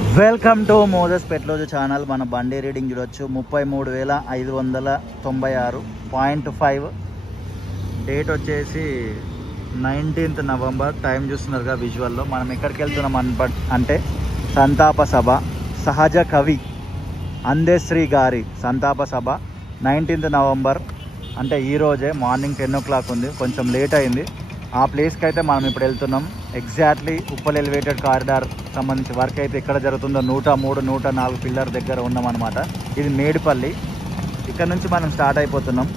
Welcome to Moses పెట్లోజు channel. మన బండి reading చూడొచ్చు 33,596.5. డేట్ వచ్చేసి 19th November. టైం చూస్తున్నారుగా విజువల్లో. మనం ఎక్కడికి వెళ్తున్నాం అంటే సంతాప సభ, సహజ కవి అందశ్రీ గారి సంతాప సభ 19th November. అంటే ఈరోజే మార్నింగ్ 10 o'clock ఉంది. కొంచెం లేట్ అయింది. ఆ ప్లేస్కి అయితే మనం ఇప్పుడు వెళ్తున్నాం. ఎగ్జాక్ట్లీ ఉప్పల్ ఎలివేటెడ్ కారిడార్ సంబంధించి వర్క్ అయితే ఎక్కడ జరుగుతుందో 103, 104 పిల్లర్ దగ్గర ఉన్నామన్నమాట. ఇది మేడిపల్లి. ఇక్కడ నుంచి మనం స్టార్ట్ అయిపోతున్నాం.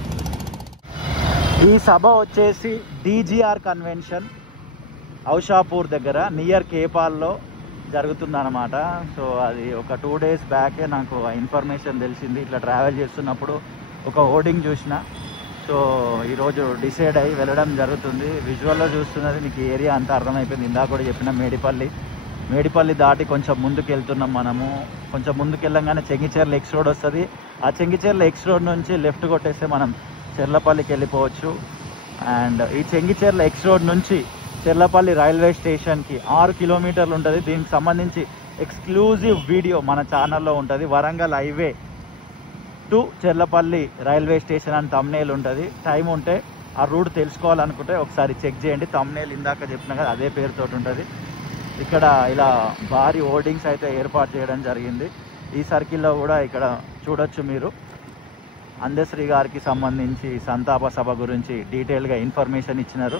ఈ సభ వచ్చేసి DGR కన్వెన్షన్ ఔషాపూర్ దగ్గర నియర్ కేపాల్లో జరుగుతుందన్నమాట. సో అది ఒక 2 days బ్యాకే నాకు ఇన్ఫర్మేషన్ తెలిసింది. ఇట్లా ట్రావెల్ చేస్తున్నప్పుడు ఒక హోర్డింగ్ చూసిన. సో ఈరోజు డిసైడ్ అయ్యి వెళ్ళడం జరుగుతుంది. విజువల్లో చూస్తున్నది మీకు ఏరియా అంతా అర్థమైపోయింది. ఇందాక కూడా చెప్పిన మేడిపల్లి దాటి కొంచెం ముందుకు వెళ్తున్నాం మనము. కొంచెం ముందుకు వెళ్ళంగానే చెంగిచెర్ల ఎక్స్ రోడ్ వస్తుంది. ఆ చెంగిచెర్ల ఎక్స్ రోడ్ నుంచి లెఫ్ట్ కొట్టేస్తే మనం చెర్లపల్లికి వెళ్ళిపోవచ్చు. అండ్ ఈ చెంగిచెర్ల ఎక్స్ రోడ్ నుంచి చెర్లపల్లి రైల్వే స్టేషన్కి 6 kilometers ఉంటుంది. దీనికి సంబంధించి ఎక్స్క్లూజివ్ వీడియో మన ఛానల్లో ఉంటుంది. Warangal highway to Cherlapalli railway station అని తమ్నేల్ ఉంటుంది. టైం ఉంటే ఆ రూట్ తెలుసుకోవాలనుకుంటే ఒకసారి చెక్ చేయండి. తమ్నేల్ ఇందాక చెప్పిన కదా అదే పేరుతో ఉంటుంది. ఇక్కడ ఇలా భారీ హోర్డింగ్స్ అయితే ఏర్పాటు చేయడం జరిగింది. ఈ సర్కిల్లో కూడా ఇక్కడ చూడొచ్చు మీరు. అందశ్రీ గారికి సంబంధించి సంతాప సభ గురించి డీటెయిల్గా ఇన్ఫర్మేషన్ ఇచ్చినారు.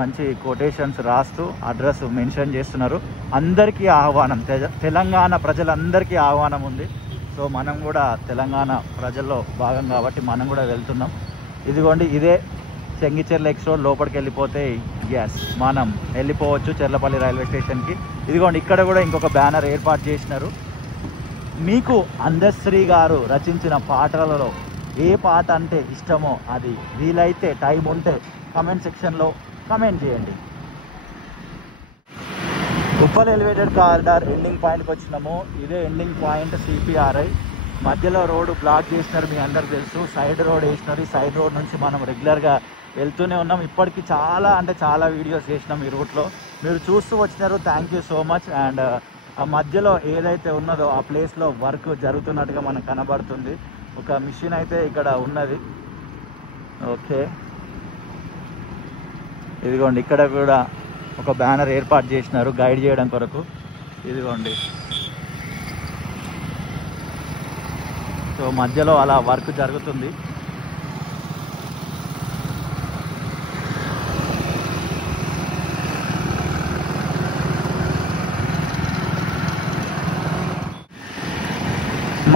మంచి కొటేషన్స్ రాస్తూ అడ్రస్ మెన్షన్ చేస్తున్నారు. అందరికీ ఆహ్వానం, తెలంగాణ ప్రజలందరికీ ఆహ్వానం ఉంది. సో మనం కూడా తెలంగాణ ప్రజల్లో భాగం కాబట్టి మనం కూడా వెళ్తున్నాం. ఇదిగోండి, ఇదే చెంగిచెర్ల ఎక్స్ రోడ్. లోపలికి వెళ్ళిపోతే మనం వెళ్ళిపోవచ్చు చెర్లపల్లి రైల్వే స్టేషన్కి. ఇదిగోండి, ఇక్కడ కూడా ఇంకొక బ్యానర్ ఏర్పాటు చేసినారు. మీకు అందశ్రీ గారు రచించిన పాటలలో ఏ పాట అంటే ఇష్టమో అది వీలైతే టైం ఉంటే కమెంట్ సెక్షన్లో కమెంట్ చేయండి. ఉప్పల్ ఎలివేటెడ్ కారిడార్ ఎండింగ్ పాయింట్కి వచ్చినాము. ఇదే ఎండింగ్ పాయింట్ CPRI. మధ్యలో రోడ్డు బ్లాక్ చేసినారు, మీ అందరికి తెలుసు. సైడ్ రోడ్ వేసినారు. ఈ సైడ్ రోడ్ నుంచి మనం రెగ్యులర్గా వెళ్తూనే ఉన్నాం. ఇప్పటికి చాలా వీడియోస్ చేసినాం ఈ రూట్లో. మీరు చూస్తూ వచ్చినారు. Thank you so much. And ఆ మధ్యలో ఏదైతే ఉన్నదో ఆ ప్లేస్లో వర్క్ జరుగుతున్నట్టుగా మనకు కనబడుతుంది. ఒక మిషన్ అయితే ఇక్కడ ఉన్నది. ఓకే, ఇదిగోండి, ఇక్కడ కూడా ఒక బ్యానర్ ఏర్పాటు చేసినారు గైడ్ చేయడం కొరకు. ఇదిగోండి, సో మధ్యలో అలా వర్క్ జరుగుతుంది.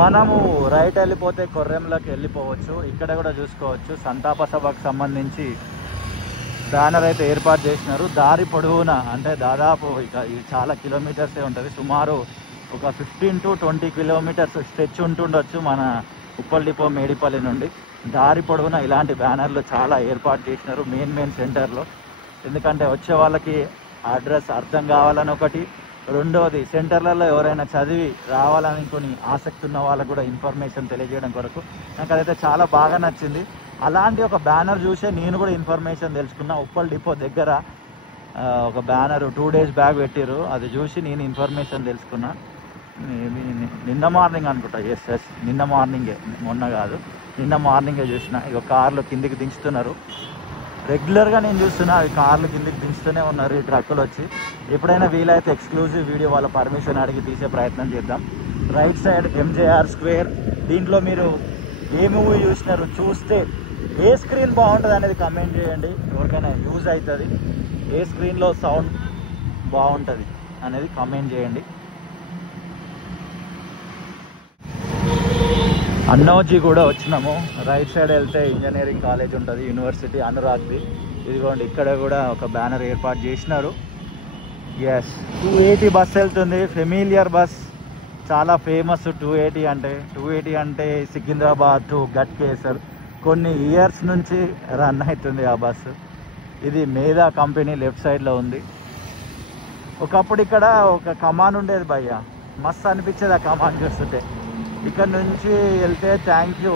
మనము రైట్ వెళ్ళిపోతే కొర్రెంలోకి వెళ్ళిపోవచ్చు. ఇక్కడ కూడా చూసుకోవచ్చు. సంతాప సభకు సంబంధించి బ్యానర్ అయితే ఏర్పాటు చేసినారు. దారి పొడవునా అంటే దాదాపు ఇక ఇది చాలా కిలోమీటర్సే ఉంటుంది. సుమారు ఒక 15 to 20 kilometers స్ట్రెచ్ ఉంటుండొచ్చు మన ఉప్పల్ డిపో మేడిపల్లి నుండి. దారి పొడవునా ఇలాంటి బ్యానర్లు చాలా ఏర్పాటు చేసినారు మెయిన్ సెంటర్లో. ఎందుకంటే వచ్చే వాళ్ళకి అడ్రస్ అర్థం కావాలని ఒకటి, రెండోది సెంటర్లలో ఎవరైనా చదివి రావాలనుకుని ఆసక్తి ఉన్న వాళ్ళకు కూడా ఇన్ఫర్మేషన్ తెలియజేయడం కొరకు. నాకు అదైతే చాలా బాగా నచ్చింది. అలాంటి ఒక బ్యానర్ చూసే నేను కూడా ఇన్ఫర్మేషన్ తెలుసుకున్నా. ఉప్పల్ డిపో దగ్గర ఒక బ్యానర్ 2 days బ్యాక్ పెట్టారు. అది చూసి నేను ఇన్ఫర్మేషన్ తెలుసుకున్నా. నిన్న మార్నింగ్ అనుకుంటా. ఎస్, నిన్న మార్నింగే, మొన్న కాదు, నిన్న మార్నింగే చూసిన. ఇక కార్లు కిందికి దించుతున్నారు. రెగ్యులర్గా నేను చూస్తున్నా అవి కార్లు కిందికి దించుతూనే ఉన్నారు ఈ ట్రక్కులు వచ్చి. ఎప్పుడైనా వీలైతే ఎక్స్క్లూజివ్ వీడియో వాళ్ళ పర్మిషన్ అడిగి తీసే ప్రయత్నం చేద్దాం. Right side MJR square. దీంట్లో మీరు ఏ మూవీ చూసినారు, చూస్తే ఏ స్క్రీన్ బాగుంటుంది అనేది కమెంట్ చేయండి. ఎవరికైనా యూజ్ అవుతుంది, ఏ స్క్రీన్లో సౌండ్ బాగుంటుంది అనేది కమెంట్ చేయండి. అన్నోజీ కూడా వచ్చినాము. రైట్ సైడ్ వెళ్తే ఇంజనీరింగ్ కాలేజ్ ఉంటుంది, యూనివర్సిటీ అనురాగ్ది. ఇదిగోండి, ఇక్కడ కూడా ఒక బ్యానర్ ఏర్పాటు చేసినారు. 280 బస్ వెళ్తుంది. ఫెమిలియర్ బస్, చాలా ఫేమస్ 280 అంటే సికింద్రాబాద్ టు గట్కేసర్. కొన్ని ఇయర్స్ నుంచి రన్ అవుతుంది ఆ బస్సు. ఇది మేధా కంపెనీ లెఫ్ట్ సైడ్లో ఉంది. ఒకప్పుడు ఇక్కడ ఒక కమాన్ ఉండేది భయ్య, మస్తు అనిపించేది ఆ కమాన్ చూస్తుంటే. ఇక్కడ నుంచి వెళ్తే థ్యాంక్ యూ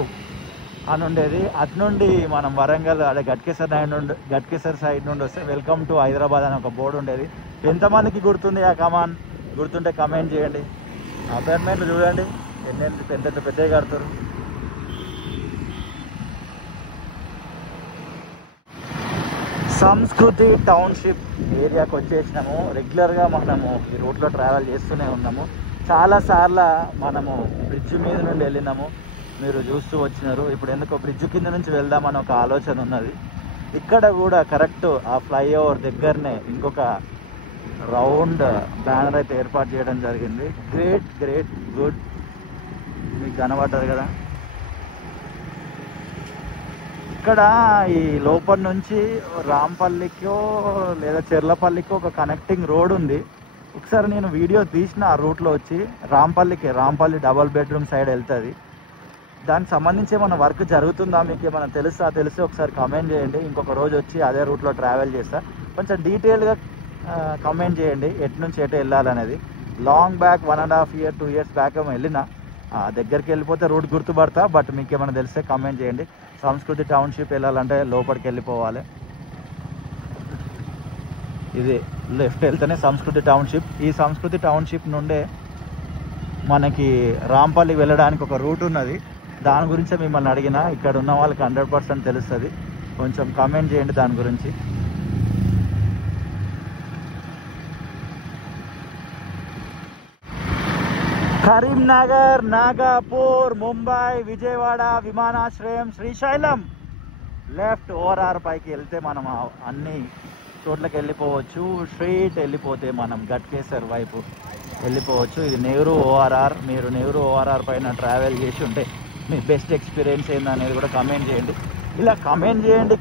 అని ఉండేది. అటు నుండి మనం వరంగల్ అదే గట్కేసర్ సైడ్ నుండి వస్తే వెల్కమ్ టు హైదరాబాద్ అని ఒక బోర్డు ఉండేది. ఎంతమందికి గుర్తుంది ఆ కమాన్? గుర్తుంటే కమెంట్ చేయండి. అపార్ట్మెంట్లు చూడండి ఎంత పెద్దగా కడతారు. సంస్కృతి టౌన్షిప్ ఏరియాకి వచ్చేసినాము. రెగ్యులర్గా మనము ఈ రూట్లో ట్రావెల్ చేస్తూనే ఉన్నాము. చాలాసార్లు మనము బ్రిడ్జ్ మీద నుండి వెళ్ళినాము, మీరు చూస్తూ వచ్చినారు. ఇప్పుడు ఎందుకో బ్రిడ్జ్ కింద నుంచి వెళ్దామని ఒక ఆలోచన ఉన్నది. ఇక్కడ కూడా కరెక్ట్ ఆ ఫ్లైఓవర్ దగ్గరనే ఇంకొక రౌండ్ బ్యానర్ అయితే ఏర్పాటు చేయడం జరిగింది. Great good. మీకు కనబడ్డది కదా. ఇక్కడ ఈ లోపల నుంచి రాంపల్లికో లేదా చెర్లపల్లికో ఒక కనెక్టింగ్ రోడ్ ఉంది. ఒకసారి నేను వీడియో తీసిన ఆ రూట్లో వచ్చి రాంపల్లి డబల్ బెడ్రూమ్ సైడ్ వెళ్తుంది. దానికి సంబంధించి ఏమైనా వర్క్ జరుగుతుందా, మీకు ఏమైనా తెలిస్తే ఒకసారి కమెంట్ చేయండి. ఇంకొక రోజు వచ్చి అదే రూట్లో ట్రావెల్ చేస్తా. కొంచెం డీటెయిల్గా కమెంట్ చేయండి ఎటు నుంచి ఎటు వెళ్ళాలనేది. Long back 1.5 years 2 years back ఏమో వెళ్ళినా, దగ్గరికి వెళ్ళిపోతే రూట్ గుర్తుపడతా. బట్ మీకు ఏమైనా తెలిస్తే కమెంట్ చేయండి. సంస్కృతి టౌన్షిప్ వెళ్ళాలంటే లోపలికి వెళ్ళిపోవాలి. ఇది లెఫ్ట్ వెళ్తేనే సంస్కృతి టౌన్షిప్. ఈ సంస్కృతి టౌన్షిప్ నుండే మనకి రాంపల్లికి వెళ్ళడానికి ఒక రూట్ ఉన్నది. దాని గురించే మిమ్మల్ని అడిగిన. ఇక్కడ ఉన్న వాళ్ళకి 100% తెలుస్తుంది. కొంచెం కమెంట్ చేయండి దాని గురించి. కరీంనగర్, నాగపూర్, ముంబై, విజయవాడ విమానాశ్రయం, శ్రీశైలం లెఫ్ట్ ఓఆర్ఆర్ పైకి వెళ్తే మనం అన్ని చోట్లకి వెళ్ళిపోవచ్చు. స్ట్రైట్ వెళ్ళిపోతే మనం గట్కేసర్ వైపు వెళ్ళిపోవచ్చు. ఇది నెహ్రూ ఓఆర్ఆర్. మీరు నెహ్రూ ఓఆర్ఆర్ పైన ట్రావెల్ చేసి ఉంటే మీ బెస్ట్ ఎక్స్పీరియన్స్ ఏందనేది కూడా కమెంట్ చేయండి. ఇలా కమెంట్ చేయండి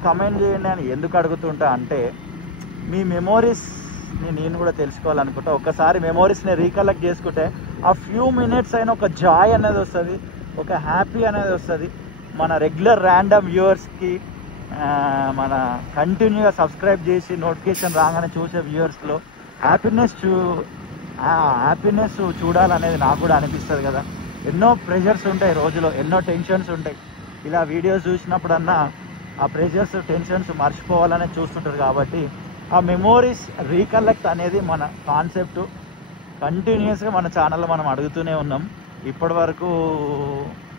అని ఎందుకు అడుగుతుంటా అంటే, మీ మెమోరీస్ని నేను కూడా తెలుసుకోవాలనుకుంటా. ఒకసారి మెమోరీస్ని రీకలెక్ట్ చేసుకుంటే ఆ ఫ్యూ మినిట్స్ అయినా ఒక జాయ్ అనేది వస్తుంది, ఒక హ్యాపీ అనేది వస్తుంది. మన రెగ్యులర్ ర్యాండమ్ వ్యూవర్స్కి, మన కంటిన్యూగా సబ్స్క్రైబ్ చేసి నోటిఫికేషన్ రాగానే చూసే వ్యూవర్స్లో హ్యాపీనెస్ చూడాలనేది నాకు కూడా అనిపిస్తుంది కదా. ఎన్నో ప్రెషర్స్ ఉంటాయి రోజులో, ఎన్నో టెన్షన్స్ ఉంటాయి. ఇలా వీడియోస్ చూసినప్పుడన్నా ఆ ప్రెషర్స్ టెన్షన్స్ మర్చిపోవాలనే చూస్తుంటారు. కాబట్టి ఆ మెమోరీస్ రీకలెక్ట్ అనేది మన కాన్సెప్ట్. కంటిన్యూస్గా మన ఛానల్లో మనం అడుగుతూనే ఉన్నాం. ఇప్పటి వరకు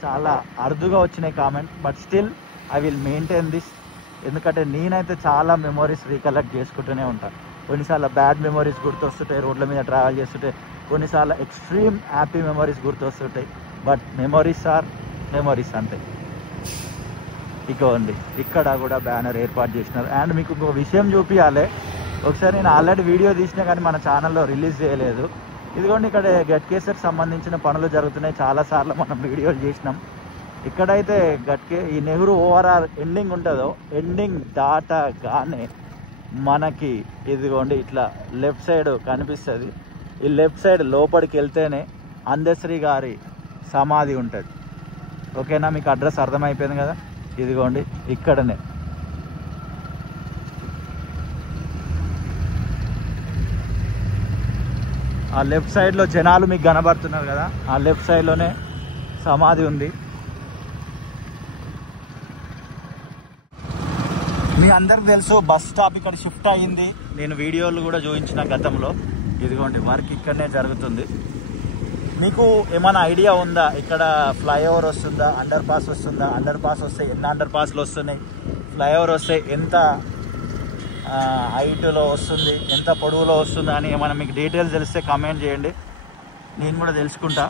చాలా అరుదుగా వచ్చినాయి comment, but still I will maintain this. ఎందుకంటే నేనైతే చాలా మెమోరీస్ రీకలెక్ట్ చేసుకుంటూనే ఉంటాను. కొన్నిసార్లు బ్యాడ్ మెమోరీస్ గుర్తొస్తుంటాయి రోడ్ల మీద ట్రావెల్ చేస్తుంటే, కొన్నిసార్లు ఎక్స్ట్రీమ్ హ్యాపీ మెమోరీస్ గుర్తొస్తుంటాయి. బట్ మెమోరీస్ ఆర్ మెమోరీస్ అంతే. ఇగోండి ఇక్కడ కూడా బ్యానర్ ఏర్పాటు చేసినారు. అండ్ మీకు ఇంకో విషయం చూపించాలి. ఒకసారి నేను ఆల్రెడీ వీడియో తీసినా కానీ మన ఛానల్లో రిలీజ్ చేయలేదు. ఇదిగోండి ఇక్కడ గట్కేసర్కి సంబంధించిన పనులు జరుగుతున్నాయి. చాలాసార్లు మనం వీడియోలు చేసినాం. ఇక్కడైతే ఈ నెహ్రూ ఓఆర్ఆర్ ఎండింగ్ ఉంటుందో, ఎండింగ్ దాటగానే మనకి ఇదిగోండి ఇట్లా లెఫ్ట్ సైడ్ కనిపిస్తుంది. ఈ లెఫ్ట్ సైడ్ లోపలికి వెళ్తేనే అందశ్రీ గారి సమాధి ఉంటుంది. ఓకేనా, మీకు అడ్రస్ అర్థమైపోయింది కదా. ఇదిగోండి ఇక్కడనే. ఆ లెఫ్ట్ సైడ్లో జనాలు మీకు కనబడుతున్నారు కదా, ఆ లెఫ్ట్ సైడ్లోనే సమాధి ఉంది. మీ అందరికి తెలుసు బస్ స్టాప్ ఇక్కడ షిఫ్ట్ అయ్యింది. నేను వీడియోలు కూడా చూపించిన గతంలో. ఇదిగోండి వర్క్ ఇక్కడనే జరుగుతుంది. మీకు ఏమైనా ఐడియా ఉందా ఇక్కడ ఫ్లైఓవర్ వస్తుందా, అండర్ పాస్ వస్తుందా? అండర్ పాస్ వస్తే ఎన్ని అండర్ పాస్లు వస్తున్నాయి, ఫ్లైఓవర్ వస్తే ఎంత హైట్లో వస్తుంది, ఎంత పొడవులో వస్తుంది అని ఏమైనా మీకు డీటెయిల్స్ తెలిస్తే కమెంట్ చేయండి. నేను కూడా తెలుసుకుంటా.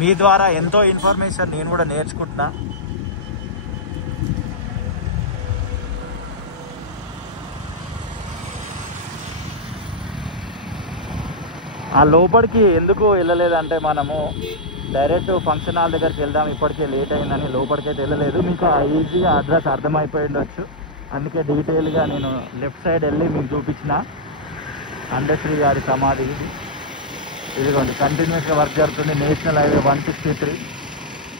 మీ ద్వారా ఎంతో ఇన్ఫర్మేషన్ నేను కూడా నేర్చుకుంటున్నా. ఆ లోపలికి ఎందుకు వెళ్ళలేదంటే, మనము డైరెక్ట్ ఫంక్షన్ హాల్ దగ్గరికి వెళ్దాం, ఇప్పటికే లేట్ అయిందని లోపలికైతే వెళ్ళలేదు. మీకు ఈజీగా అడ్రస్ అర్థమైపోయి ఉండొచ్చు. అందుకే డీటెయిల్గా నేను లెఫ్ట్ సైడ్ వెళ్ళి మీకు చూపించిన అందశ్రీ గారి సమాధి. ఇదిగోండి కంటిన్యూస్గా వర్క్ జరుగుతుంది. National highway 163.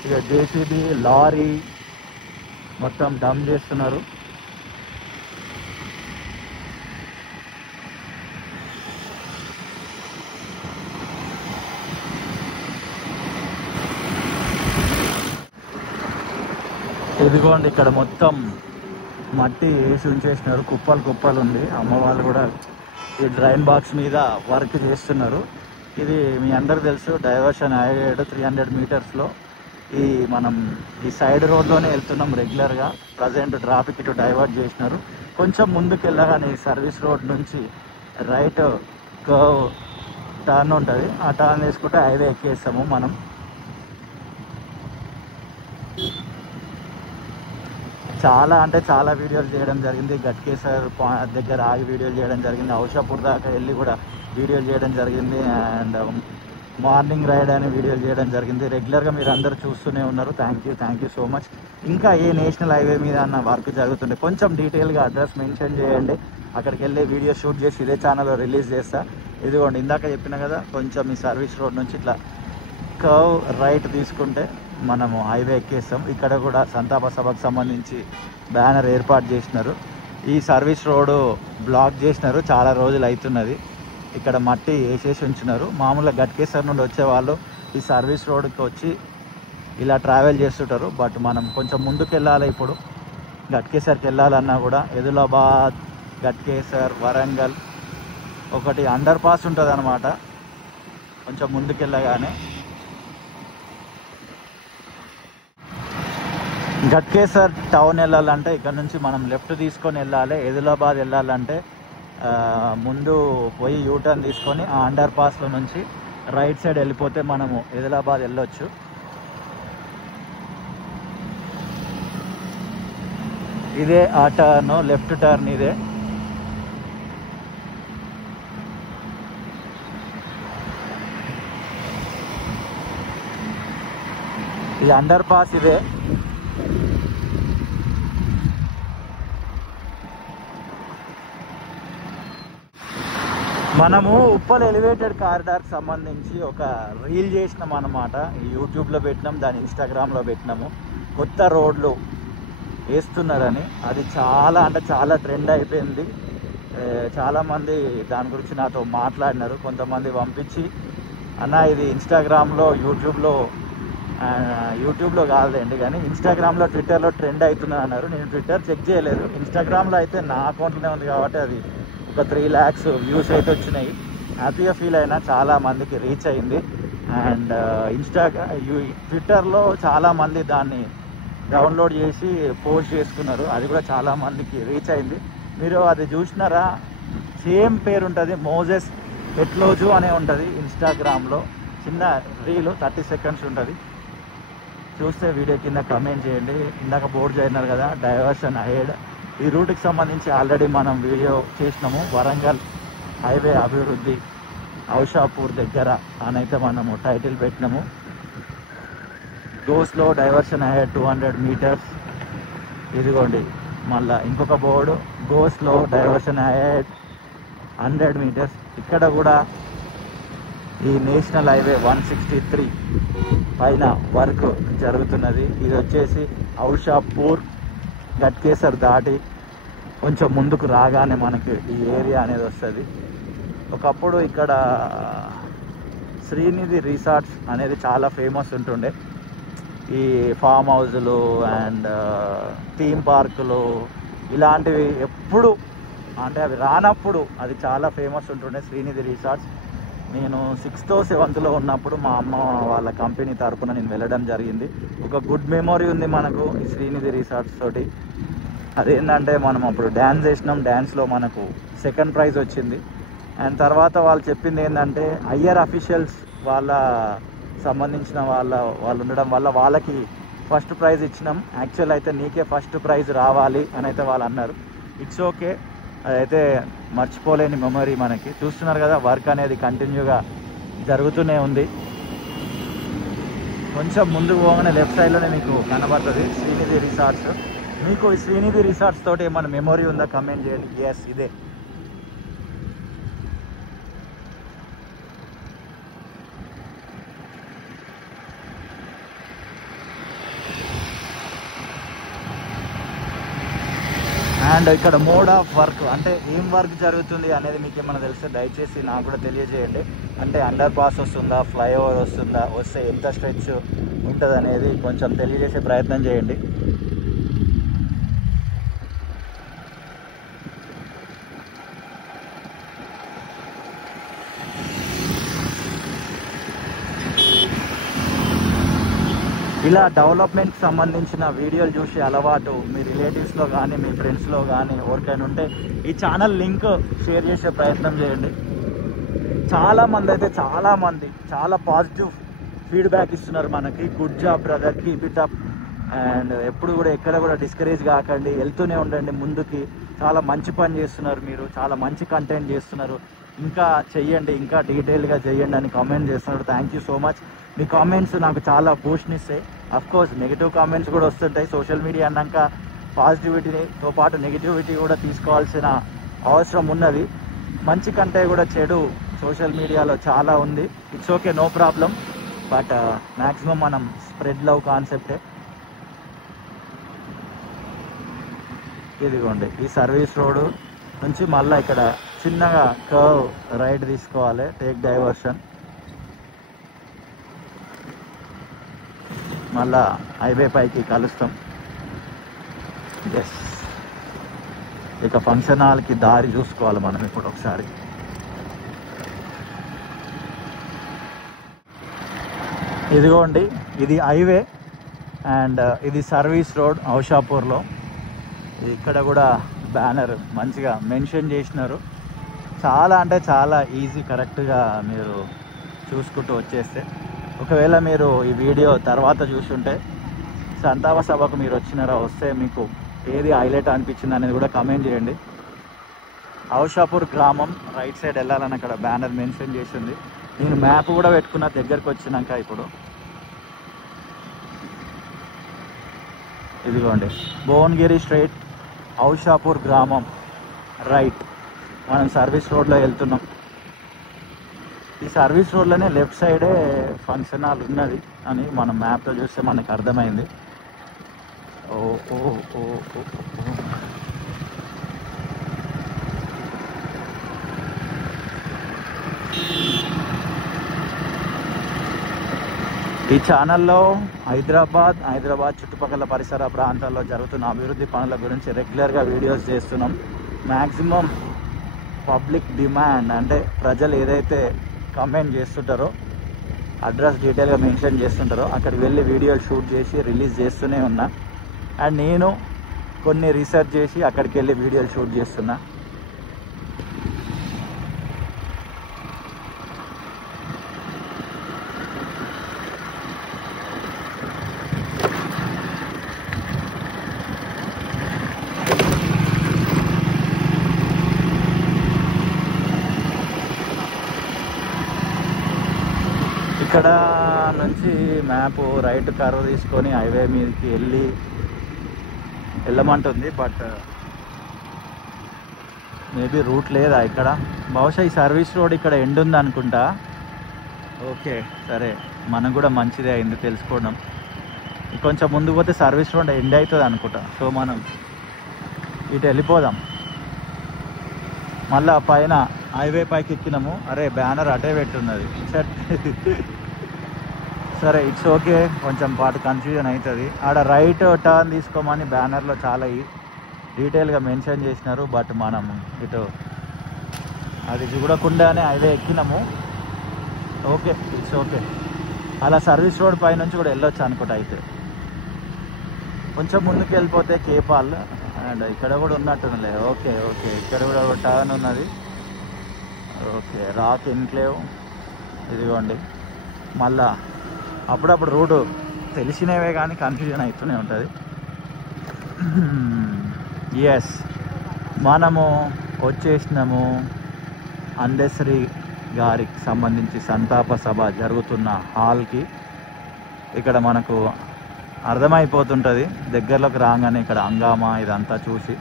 ఇక జేసీబీ లారీ మొత్తం డమ్ చేస్తున్నారు. ఇదిగోండి ఇక్కడ మొత్తం మట్టి వేసి ఉంచేసినారు, కుప్పలు కుప్పలు ఉంది. అమ్మ వాళ్ళు కూడా ఈ డ్రైన్ బాక్స్ మీద వర్క్ చేస్తున్నారు. ఇది మీ అందరికి తెలుసు, డైవర్షన్ హైవే 300 మీటర్స్లో మనం ఈ సైడ్ రోడ్లోనే వెళ్తున్నాం రెగ్యులర్గా. ప్రజెంట్ ట్రాఫిక్ ఇటు డైవర్ట్ చేసినారు. కొంచెం ముందుకు వెళ్ళగానే ఈ సర్వీస్ రోడ్ నుంచి రైట్ కర్వ్ టర్న్ ఉంటుంది. ఆ టర్న్ వేసుకుంటే హైవే ఎక్కేస్తాము మనం. చాలా అంటే చాలా వీడియోలు చేయడం జరిగింది. గట్కేసర్ దగ్గర ఆగి వీడియోలు చేయడం జరిగింది. ఔషాపూర్ దాకా వెళ్ళి కూడా వీడియోలు చేయడం జరిగింది. అండ్ మార్నింగ్ రైడ్ అనే వీడియోలు చేయడం జరిగింది. రెగ్యులర్గా మీరు అందరూ చూస్తూనే ఉన్నారు. Thank you so much. ఇంకా ఏ నేషనల్ హైవే మీద అన్న వర్క్ జరుగుతుంది, కొంచెం డీటెయిల్గా అడ్రస్ మెన్షన్ చేయండి. అక్కడికి వెళ్ళి వీడియో షూట్ చేసి ఇదే ఛానల్లో రిలీజ్ చేస్తా. ఇదిగోండి, ఇందాక చెప్పిన కదా, కొంచెం ఈ సర్వీస్ రోడ్ నుంచి ఇట్లా కర్వ్ రైట్ తీసుకుంటే మనము హైవే ఎక్కేస్తాం. ఇక్కడ కూడా సంతాప సభకు సంబంధించి బ్యానర్ ఏర్పాటు చేసినారు. ఈ సర్వీస్ రోడ్డు బ్లాక్ చేసినారు, చాలా రోజులు అవుతున్నది. ఇక్కడ మట్టి వేసేసి ఉంచినారు. మామూలుగా గట్కేసర్ నుండి వచ్చేవాళ్ళు ఈ సర్వీస్ రోడ్కి వచ్చి ఇలా ట్రావెల్ చేస్తుంటారు. బట్ మనం కొంచెం ముందుకు వెళ్ళాలి. ఇప్పుడు గట్కేసర్కి వెళ్ళాలన్నా కూడా ఆదిలాబాద్, గట్కేసర్, వరంగల్ ఒకటి అండర్ పాస్ ఉంటుంది అన్నమాట. కొంచెం ముందుకు వెళ్ళగానే గట్కేసర్ టౌన్ వెళ్ళాలంటే ఇక్కడ నుంచి మనం లెఫ్ట్ తీసుకొని వెళ్ళాలి. ఆదిలాబాద్ వెళ్ళాలంటే ముందు పోయి యూటర్న్ తీసుకొని ఆ అండర్ పాస్లో నుంచి రైట్ సైడ్ వెళ్ళిపోతే మనము ఆదిలాబాద్ వెళ్ళొచ్చు. ఇదే ఆ టర్న్, లెఫ్ట్ టర్న్ ఇదే. ఇది అండర్ పాస్ ఇదే. మనము ఉప్పల్ ఎలివేటెడ్ కారిడార్కి సంబంధించి ఒక రీల్ చేసినాం అన్నమాట. యూట్యూబ్లో పెట్టినాం, దాన్ని ఇన్స్టాగ్రామ్లో పెట్టినాము. కొత్త రోడ్లు వేస్తున్నారని. అది చాలా అంటే చాలా ట్రెండ్ అయిపోయింది. చాలామంది దాని గురించి నాతో మాట్లాడినారు. కొంతమంది పంపించి, అన్న ఇది ఇన్స్టాగ్రామ్లో యూట్యూబ్లో కాదులేండి కానీ ఇన్స్టాగ్రామ్లో, ట్విట్టర్లో ట్రెండ్ అవుతున్నది అన్నారు. నేను ట్విట్టర్ చెక్ చేయలేదు. ఇన్స్టాగ్రామ్లో అయితే నా అకౌంట్లోనే ఉంది కాబట్టి అది ఒక 3 lakhs వ్యూస్ అయితే వచ్చినాయి. హ్యాపీగా ఫీల్ అయినా, చాలా మందికి రీచ్ అయింది. అండ్ ట్విట్టర్లో చాలామంది దాన్ని డౌన్లోడ్ చేసి పోస్ట్ చేసుకున్నారు. అది కూడా చాలామందికి రీచ్ అయింది. మీరు అది చూసినారా? సేమ్ పేరు ఉంటుంది, మోజెస్ పెట్లోజు అనే ఉంటుంది ఇన్స్టాగ్రామ్లో. చిన్న రీలు 30 seconds ఉంటుంది. చూస్తే వీడియో కింద కమెంట్ చేయండి. ఇందాక బోర్డు చేయన్నారు కదా, డైవర్షన్ అహెడ్. ఈ రూట్కి సంబంధించి ఆల్రెడీ మనం వీడియో చేసినాము. వరంగల్ హైవే అభివృద్ధి ఔషాపూర్ దగ్గర అనైతే మనము టైటిల్ పెట్టినాము. Go slow diversion ahead 200 meters. ఇదిగోండి మళ్ళా ఇంకొక board, go slow diversion ahead 100 meters. ఇక్కడ కూడా ఈ నేషనల్ హైవే 163 పైన వర్క్ జరుగుతున్నది. ఇది వచ్చేసి ఔషాపూర్ గట్కేసర్ దాటి కొంచెం ముందుకు రాగానే మనకి ఈ ఏరియా అనేది వస్తుంది. ఒకప్పుడు ఇక్కడ శ్రీనిధి రిసార్ట్స్ అనేది చాలా ఫేమస్ ఉంటుండే. ఈ ఫామ్ హౌజులు అండ్ థీమ్ పార్కులు ఇలాంటివి ఎప్పుడు అంటే అవి రానప్పుడు అది చాలా ఫేమస్ ఉంటుండే శ్రీనిధి రిసార్ట్స్. నేను 6th or 7th ఉన్నప్పుడు మా అమ్మ వాళ్ళ కంపెనీ తరపున నేను వెళ్ళడం జరిగింది. ఒక గుడ్ మెమొరీ ఉంది మనకు ఈ శ్రీనిధి రిసార్ట్స్ తోటి. అదేంటంటే మనం అప్పుడు డ్యాన్స్ చేసినాం. డ్యాన్స్లో మనకు 2nd prize వచ్చింది. అండ్ తర్వాత వాళ్ళు చెప్పింది ఏంటంటే హయ్యర్ అఫీషియల్స్ వాళ్ళ సంబంధించిన వాళ్ళు ఉండడం వల్ల వాళ్ళకి ఫస్ట్ ప్రైజ్ ఇచ్చినాం. యాక్చువల్ అయితే నీకే ఫస్ట్ ప్రైజ్ రావాలి అని అయితే వాళ్ళు అన్నారు. ఇట్స్ ఓకే, అదైతే మర్చిపోలేని మెమరీ మనకి. చూస్తున్నారు కదా, వర్క్ అనేది కంటిన్యూగా జరుగుతూనే ఉంది. కొంచెం ముందుకు పోగానే లెఫ్ట్ సైడ్లోనే మీకు కనబడుతుంది శ్రీనిధి రిసార్ట్స్. మీకు ఈ శ్రీనిధి రిసార్ట్స్ తోటి ఏమైనా మెమొరీ ఉందా? కమెంట్ చేయండి. ఎస్, ఇదే. అండ్ ఇక్కడ మోడ్ ఆఫ్ వర్క్ అంటే ఏం వర్క్ జరుగుతుంది అనేది మీకు ఏమైనా తెలిస్తే దయచేసి నాకు కూడా తెలియజేయండి. అంటే అండర్ పాస్ వస్తుందా, ఫ్లైఓవర్ వస్తుందా, వస్తే ఎంత స్ట్రెచ్ ఉంటుంది అనేది కొంచెం తెలియజేసే ప్రయత్నం చేయండి. ఇలా డెవలప్మెంట్కి సంబంధించిన వీడియోలు చూసి అలవాటు మీ రిలేటివ్స్లో కానీ మీ ఫ్రెండ్స్లో కానీ ఎవరికైనా ఉంటే ఈ ఛానల్ లింక్ షేర్ చేసే ప్రయత్నం చేయండి. చాలామంది అయితే చాలా పాజిటివ్ ఫీడ్బ్యాక్ ఇస్తున్నారు మనకి. Good job brother, keep it up, and ఎప్పుడు కూడా ఎక్కడ కూడా డిస్కరేజ్ కాకండి, వెళ్తూనే ఉండండి ముందుకి. చాలా మంచి పని చేస్తున్నారు మీరు, చాలా మంచి కంటెంట్ చేస్తున్నారు, ఇంకా చెయ్యండి, ఇంకా డీటెయిల్గా చెయ్యండి అని కామెంట్ చేస్తున్నారు. Thank you so much. Me comments నాకు చాలా బూస్ట్ని ఇస్తాయి. అఫ్కోర్స్ నెగిటివ్ కామెంట్స్ కూడా వస్తుంటాయి. సోషల్ మీడియా అన్నాక పాజిటివిటీతో పాటు నెగిటివిటీ కూడా తీసుకోవాల్సిన అవసరం ఉన్నది. మంచి కంటే కూడా చెడు సోషల్ మీడియాలో చాలా ఉంది. It's okay, no problem, but maximum మనం స్ప్రెడ్ లవ్ కాన్సెప్టే. ఇదిగోండి ఈ సర్వీస్ రోడ్ నుంచి మళ్ళీ ఇక్కడ చిన్నగా కర్వ్ రైట్ తీసుకోవాలి, టేక్ డైవర్షన్. మళ్ళా హైవే పైకి కలుస్తాం. ఎస్, ఇక ఫంక్షన్ హాల్కి దారి చూసుకోవాలి మనం ఇప్పుడు ఒకసారి. ఇదిగోండి ఇది హైవే అండ్ ఇది సర్వీస్ రోడ్ ఔషాపూర్లో. ఇక్కడ కూడా బ్యానర్ మంచిగా మెన్షన్ చేసినారు. చాలా అంటే చాలా ఈజీ, కరెక్ట్గా మీరు చూసుకుంటూ వచ్చేస్తే. ఒకవేళ మీరు ఈ వీడియో తర్వాత చూసుంటే సంతాప సభకు మీరు వస్తే మీకు ఏది హైలైట్ అనిపించింది అనేది కూడా కమెంట్ చేయండి. ఔషాపూర్ గ్రామం రైట్ సైడ్ వెళ్ళాలని అక్కడ బ్యానర్ మెన్షన్ చేసింది. నేను మ్యాప్ కూడా పెట్టుకున్న దగ్గరకు వచ్చినాక. ఇప్పుడు ఇదిగోండి భువనగిరి స్ట్రైట్ ఔషాపూర్ గ్రామం రైట్. మనం సర్వీస్ రోడ్లో వెళ్తున్నాం. ఈ సర్వీస్ రోడ్లోనే లెఫ్ట్ సైడే ఫంక్షన్ హాల్ ఉన్నది అని మనం మ్యాప్లో చూస్తే మనకు అర్థమైంది. ఓ ఓ ఓ ఓ ఈ ఛానల్లో హైదరాబాద్ చుట్టుపక్కల పరిసర ప్రాంతాల్లో జరుగుతున్న అభివృద్ధి పనుల గురించి రెగ్యులర్గా వీడియోస్ చేస్తున్నాం. మ్యాక్సిమం పబ్లిక్ డిమాండ్ అంటే ప్రజలు ఏదైతే కమెంట్ చేస్తుంటారో, అడ్రస్ డీటెయిల్గా మెన్షన్ చేస్తుంటారో అక్కడికి వెళ్ళి వీడియోలు షూట్ చేసి రిలీజ్ చేస్తూనే ఉన్నా. అండ్ నేను కొన్ని రీసెర్చ్ చేసి అక్కడికి వెళ్ళి వీడియోలు షూట్ చేస్తున్నా. ఇక్కడ నుంచి మ్యాప్ రైట్ కర్వ్ తీసుకొని హైవే మీదకి వెళ్ళమంటుంది. బట్ మేబీ రూట్ లేదా ఇక్కడ. బహుశా ఈ సర్వీస్ రోడ్ ఇక్కడ ఎండ్ ఉంది అనుకుంటా. ఓకే సరే, మనకు కూడా మంచిదే అయింది తెలుసుకోవడం. కొంచెం ముందుకు పోతే సర్వీస్ రోడ్ ఎండ్ అవుతుంది అనుకుంటా. సో మనం ఇటు వెళ్ళిపోదాం. మళ్ళా పైన హైవే పైకి ఎక్కినాము. అరే బ్యానర్ అటే పెట్టున్నది. సరే ఇట్స్ ఓకే, కొంచెం పాటు కన్ఫ్యూజన్ అవుతుంది. ఆడ రైట్ టర్న్ తీసుకోమని బ్యానర్లో చాలా డీటెయిల్గా మెన్షన్ చేసినారు. బట్ మనం ఇటు అది చూడకుండానే హైవే ఎక్కినాము. Okay it's okay. అలా సర్వీస్ రోడ్ పై నుంచి కూడా వెళ్ళొచ్చు అనుకుంటా. అయితే కొంచెం ముందుకు వెళ్ళిపోతే కేపాల్ అండ్ ఇక్కడ కూడా ఉన్నట్టుందిలే. ఓకే ఓకే, ఇక్కడ కూడా ఒక టర్న్ ఉన్నది. ఓకే రాక్ ఎన్క్లేవ్ ఇదిగోండి. మళ్ళా అప్పుడప్పుడు రోడ్డు తెలిసినవే కానీ కన్ఫ్యూజన్ అవుతూనే ఉంటుంది. ఎస్, మనము వచ్చేసినాము అందశ్రీ గారికి సంబంధించి సంతాప సభ జరుగుతున్న హాల్కి. ఇక్కడ మనకు అర్థమైపోతుంటుంది దగ్గరలోకి రాగానే ఇక్కడ హంగామా ఇదంతా చూసి.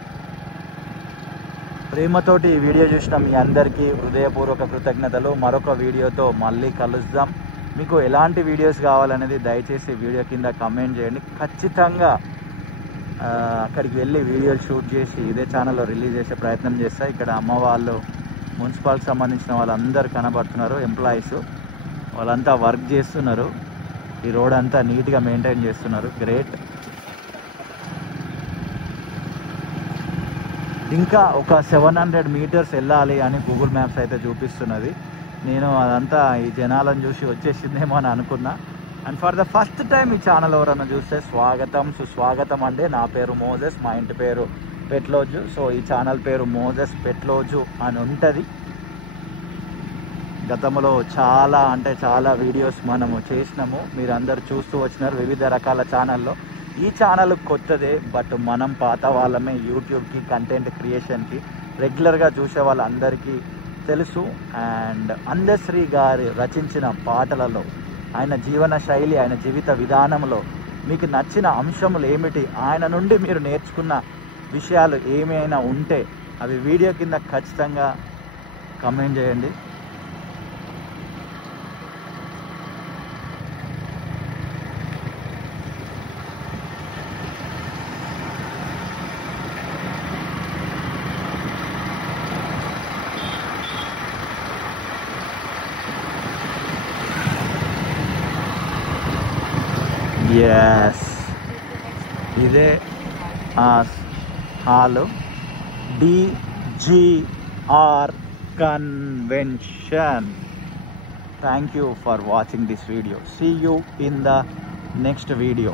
ప్రేమతోటి ఈ వీడియో చూసిన మీ అందరికీ హృదయపూర్వక కృతజ్ఞతలు. మరొక వీడియోతో మళ్ళీ కలుద్దాం. మీకు ఎలాంటి వీడియోస్ కావాలనేది దయచేసి వీడియో కింద కమెంట్ చేయండి. ఖచ్చితంగా అక్కడికి వెళ్ళి వీడియోలు షూట్ చేసి ఇదే ఛానల్లో రిలీజ్ చేసే ప్రయత్నం చేస్తా. ఇక్కడ అమ్మ వాళ్ళు మున్సిపాలిటీకి సంబంధించిన వాళ్ళందరూ కనబడుతున్నారు. ఎంప్లాయీస్ వాళ్ళంతా వర్క్ చేస్తున్నారు. ఈ రోడ్ అంతా నీట్గా మెయింటైన్ చేస్తున్నారు. గ్రేట్. ఇంకా ఒక 700 మీటర్స్ వెళ్ళాలి అని గూగుల్ మ్యాప్స్ అయితే చూపిస్తున్నది. నేను అదంతా ఈ జనాలను చూసి వచ్చేసిందేమో అని అనుకున్నా. And for the first time ఈ ఛానల్ ఎవరన్నా చూస్తే స్వాగతం సుస్వాగతం అండి. నా పేరు మోజెస్, మా ఇంటి పేరు పెట్లోజు. సో ఈ ఛానల్ పేరు మోజెస్ పెట్లోజు అని ఉంటుంది. గతంలో చాలా వీడియోస్ మనము చేసినాము, మీరు అందరు చూస్తూ వచ్చినారు వివిధ రకాల ఛానల్లో. ఈ ఛానల్ కొత్తదే, బట్ మనం పాత వాళ్ళమే. యూట్యూబ్కి కంటెంట్ క్రియేషన్కి రెగ్యులర్గా చూసే వాళ్ళందరికీ తెలుసు. అండ్ అందశ్రీ గారి రచించిన పాటలలో, ఆయన జీవన శైలి, ఆయన జీవిత విధానంలో మీకు నచ్చిన అంశములు ఏమిటి, ఆయన నుండి మీరు నేర్చుకున్న విషయాలు ఏమైనా ఉంటే అవి వీడియో కింద ఖచ్చితంగా కమెంట్ చేయండి. ఎస్, ఇదే hall, DGR convention. Thank you for watching this video. See you in the next video.